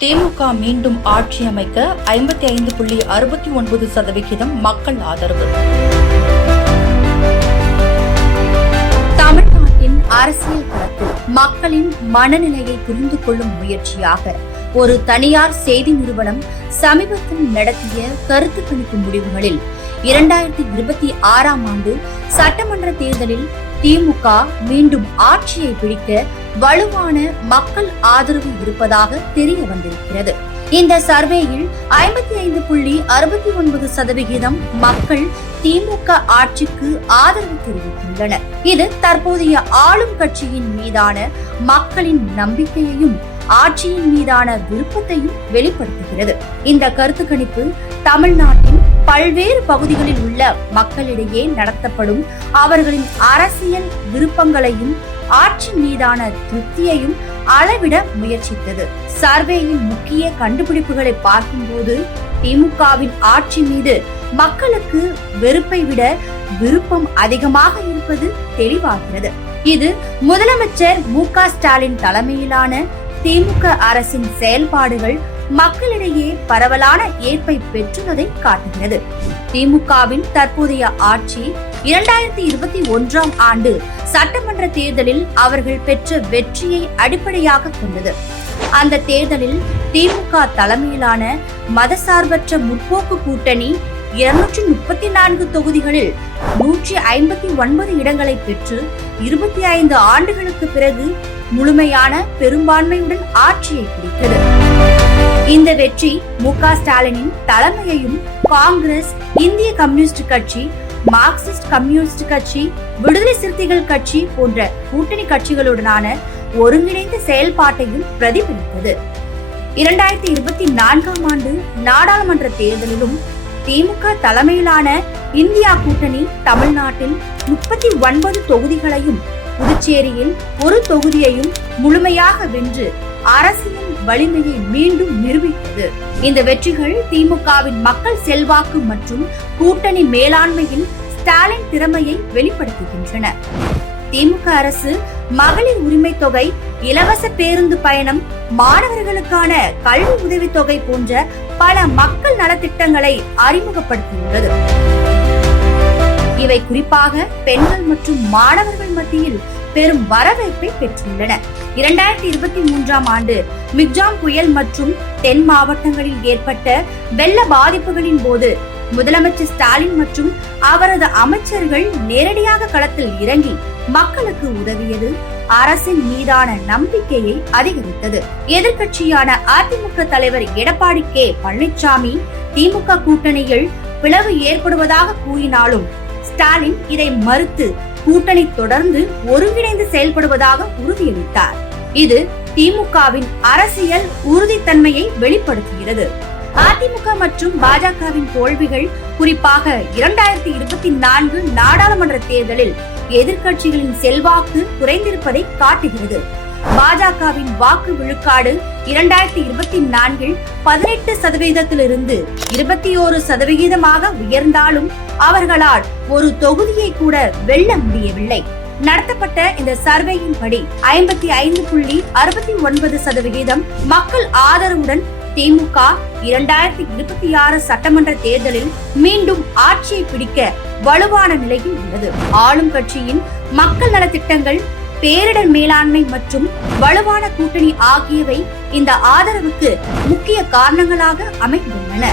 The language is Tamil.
திமுக மீண்டும் ஆட்சி அமைக்க ஐம்பத்தி ஐந்து புள்ளி அறுபத்தி ஒன்பது சதவிகிதம் மக்கள் ஆதரவு. தமிழ்நாட்டின் அரசியல் களத்தில் மக்களின் மனநிலையை புரிந்து கொள்ளும் முயற்சியாக ஒரு தனியார் செய்தி நிறுவனம் சமீபத்தில் நடத்திய கருத்து கணிப்பு முடிவுகளில் இரண்டாயிரத்தி இருபத்தி ஆறாம் ஆண்டு சட்டமன்ற தேர்தலில் திமுக மீண்டும் ஆட்சியை பிடிக்க வலுவான மக்கள் ஆதரவு இருப்பதாக தெரிய வந்திருக்கிறது. இந்த சர்வேயில் ஐம்பத்தி ஐந்து புள்ளி அறுபத்தி ஒன்பது சதவிகிதம் மக்கள் திமுக ஆட்சிக்கு ஆதரவு தெரிவித்துள்ளனர். இது தற்போதைய ஆளும் கட்சியின் மீதான மக்களின் நம்பிக்கையையும் ஆட்சியின் மீதான விருப்பத்தையும் வெளிப்படுத்துகிறது. இந்த கருத்து கணிப்பு தமிழ்நாட்டின் பல்வேறு பகுதிகளில் உள்ள மக்களிடையே நடத்தப்படும் அவர்களின் அரசியல் விருப்பங்களையும் ஆட்சி மீதான திருப்தியையும் அளவிட முயற்சித்தது. சர்வேயின் முக்கிய கண்டுபிடிப்புகளை பார்க்கும்போது திமுகவின் ஆட்சி மீது மக்களுக்கு வெறுப்பை விட விருப்பம் அதிகமாக இருப்பது தெளிவாகிறது. இது முதலமைச்சர் மு க ஸ்டாலின் தலைமையிலான திமுக அரசின் செயல்பாடுகள் மக்களிடையே பரவலான ஏற்பை பெற்றுள்ளதை காட்டுகிறது. திமுகவின் தற்போதைய ஆட்சி இரண்டாயிரத்தி இருபத்தி ஒன்றாம் ஆண்டு சட்டமன்ற தேர்தலில் அவர்கள் பெற்ற வெற்றியை அடிப்படையாக கொண்டது. அந்த தேர்தலில் திமுக தலைமையிலான மதசார்பற்ற முற்போக்கு கூட்டணி இருநூற்றி முப்பத்தி நான்கு தொகுதிகளில் நூற்றி ஐம்பத்தி ஒன்பது இடங்களை பெற்று இருபத்தி ஐந்து ஆண்டுகளுக்கு பிறகு முழுமையான பெரும்பான்மையுடன் ஆட்சியை பிடித்தது. இந்த வெற்றி மு க ஸ்டாலினின் தலைமையையும் காங்கிரஸ் இந்திய கம்யூனிஸ்ட் கட்சி மார்க்சிஸ்ட் கம்யூனிஸ்ட் கட்சி விடுதலை சிறுத்தைகள் கட்சி போன்ற கூட்டணி கட்சிகளுடனான ஒருங்கிணைந்த செயல்பாட்டையும் பிரதிபலித்தது. இரண்டாயிரத்தி இருபத்தி நான்காம் ஆண்டு நாடாளுமன்ற தேர்தலிலும் திமுக தலைமையிலான இந்தியா கூட்டணி தமிழ்நாட்டில் முப்பத்தி ஒன்பது தொகுதிகளையும் புதுச்சேரியில் ஒரு தொகுதியையும் முழுமையாக வென்று அரசியல் வலிமையை மீண்டும் நிரூபித்தது. இந்த வெற்றிகள் திமுகவின் மக்கள் செல்வாக்கு மற்றும் கூட்டணி மேலாண்மையில் ஸ்டாலின் திறமையை வெளிப்படுத்துகின்றன. திமுக அரசு மகளிர் உரிமை தொகை இலவச பேருந்து பயணம் மாணவர்களுக்கான கல்வி உதவித்தொகை போன்ற பல மக்கள் நலத்திட்டங்களை அறிமுகப்படுத்தியுள்ளது. இவை குறிப்பாக பெண்கள் மற்றும் மாணவர்கள் மத்தியில் பெரும் வரவேற்பை பெற்றுள்ளன. இரண்டாயிரத்தி இருபத்தி மூன்றாம் ஆண்டு மிக்ஜாம் புயல் மற்றும் தென் மாவட்டங்களில் ஏற்பட்ட வெள்ள பாதிப்புகளின் போது முதலமைச்சர் ஸ்டாலின் மற்றும் அவரது அமைச்சர்கள் நேரடியாக களத்தில் இறங்கி மக்களுக்கு உதவியது. அரசின் மீதான நம்பிக்கையை அதிகரித்தது. எதிர்க்கட்சியான அதிமுக தலைவர் எடப்பாடி கே பழனிசாமி திமுக கூட்டணியில் பிளவு ஏற்படுவதாக கூறினாலும் ஸ்டாலின் இதை மறுத்து கூட்டணி தொடர்ந்து ஒருங்கிணைந்து செயல்படுவதாக உறுதியளித்தார். இது திமுகவின் அரசியல் உறுதித்தன்மையை வெளிப்படுத்துகிறது. அதிமுக மற்றும் பாஜகவின் தோல்விகள் குறிப்பாக இரண்டாயிரத்தி இருபத்தி நான்கு நாடாளுமன்ற தேர்தலில் எதிர்கட்சிகளின் செல்வாக்கு குறைந்திருப்பதை காட்டுகிறது. பாஜகவின் வாக்கு விழுக்காடு இரண்டாயிரத்தி இருபத்தி நான்கில் பதினெட்டு சதவீதத்திலிருந்து இருபத்தி ஓரு சதவிகிதமாக உயர்ந்தாலும் அவர்களால் ஒரு தொகுதியை கூட வெல்ல முடியவில்லை. நடத்தப்பட்ட இந்த சர்வேயின் படி ஐம்பத்தி ஐந்து புள்ளி அறுபத்தி ஒன்பது சதவிகிதம் மக்கள் ஆதரவுடன் திமுக இரண்டாயிரத்தி இருபத்தி ஆறு சட்டமன்ற தேர்தலில் மீண்டும் ஆட்சியை பிடிக்க வலுவான நிலையில் உள்ளது. ஆளும் கட்சியின் மக்கள் நலத்திட்டங்கள் பேரிடர் மேலாண்மை மற்றும் வலுவான கூட்டணி ஆகியவை இந்த ஆதரவுக்கு முக்கிய காரணங்களாக அமைந்துள்ளன.